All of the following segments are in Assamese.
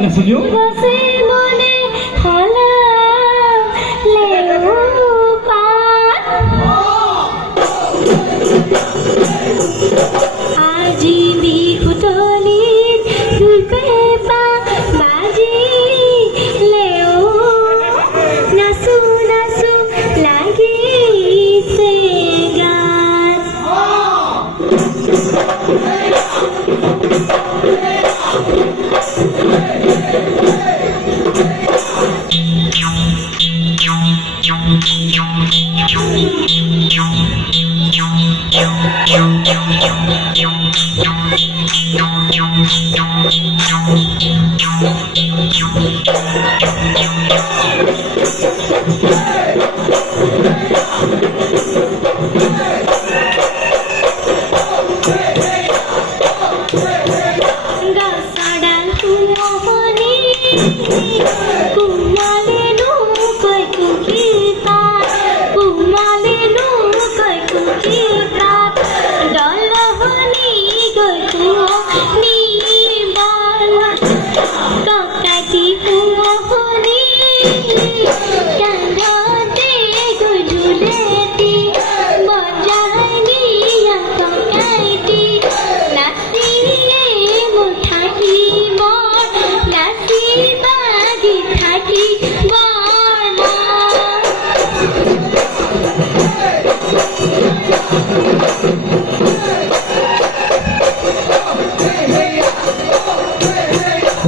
নাচনীও আজি বিহুতলিত ঢোল-পেঁপা বাজিলেও নাচো নাচো লাগিছে গাত। গছডাল শুৱনি কোমালেনো কৈ কুকিৰ পাত, কোমালেনো কৈ কুকিৰ পাত, দলহনি গৈ শুৱনি বল ককাইটি শুৱনি কান্ধতে গৈ ঢোলেটি বজাই নিয়া ককাইটি নাচিলে মোৰ থাকিব নাচি বাগি থাকিব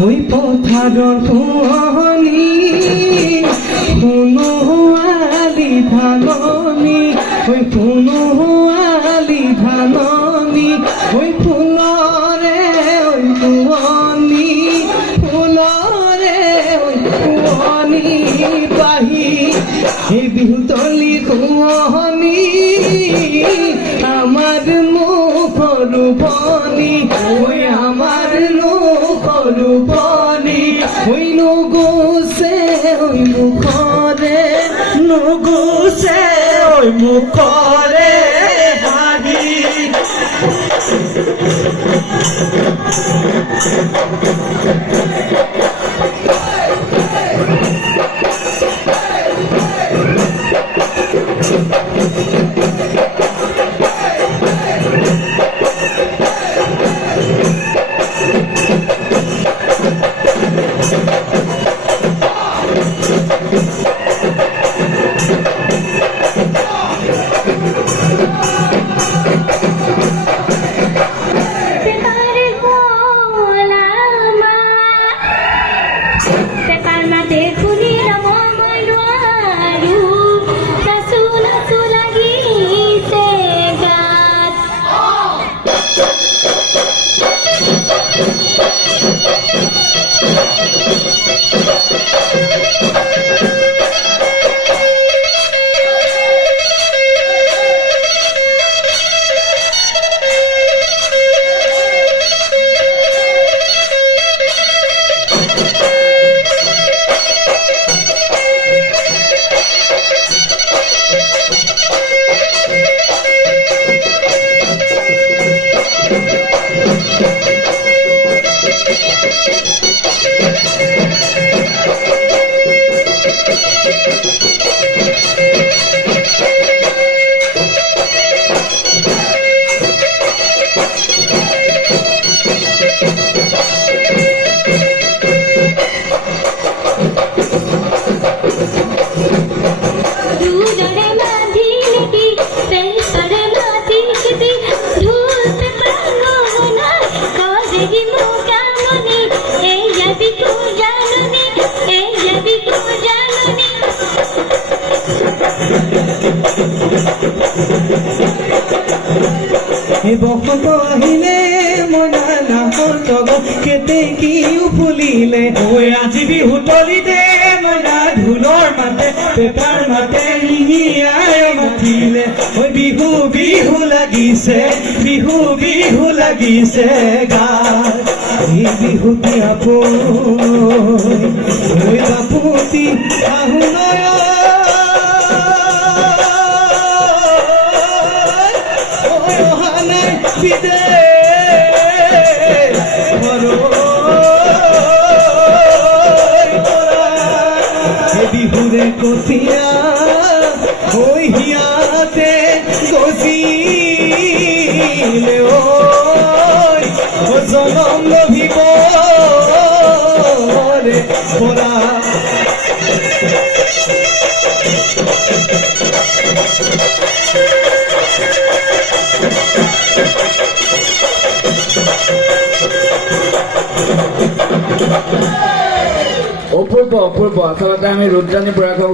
ওই পথাৰৰ শুৱনি শুনো আলি ধাননি, ওই শুনো আলি ধাননি, ওই ফুলৰে ওই শুৱনি, ফুলৰে ওই শুৱনি পাহি এই বিহুতলি শুৱনি আমাৰ মুখৰ বনি, ওই আমাৰ মুখৰ বনি, ওই নুগুছে ওই মুখৰে, নুগুছে ওই মুখৰে হাঁহি। পেপাৰ মাতে শুনি ৰ'ব মই নোৱাৰো, নাচো নাচো লাগিছে গাত। বসন্ত আহিলে মইনা নাহত কেতেকীও ফুলিলে, ঐ আজি বিহুতলিতে মইনা ঢোলৰ মাতে পেপাৰ মাতে ৰিঙিয়াই মাতিলে, ঐ বিহু বিহু লাগিছে, বিহু বিহু লাগিছে গাত। এই বিহুটি আপোন ঐ বাপুতি আহুনয় বিদেশ জনম লভিব রে পৰা অপূৰ্ব অপূৰ্ব আচলতে আমি ৰুদ্ৰাণী বৰাকক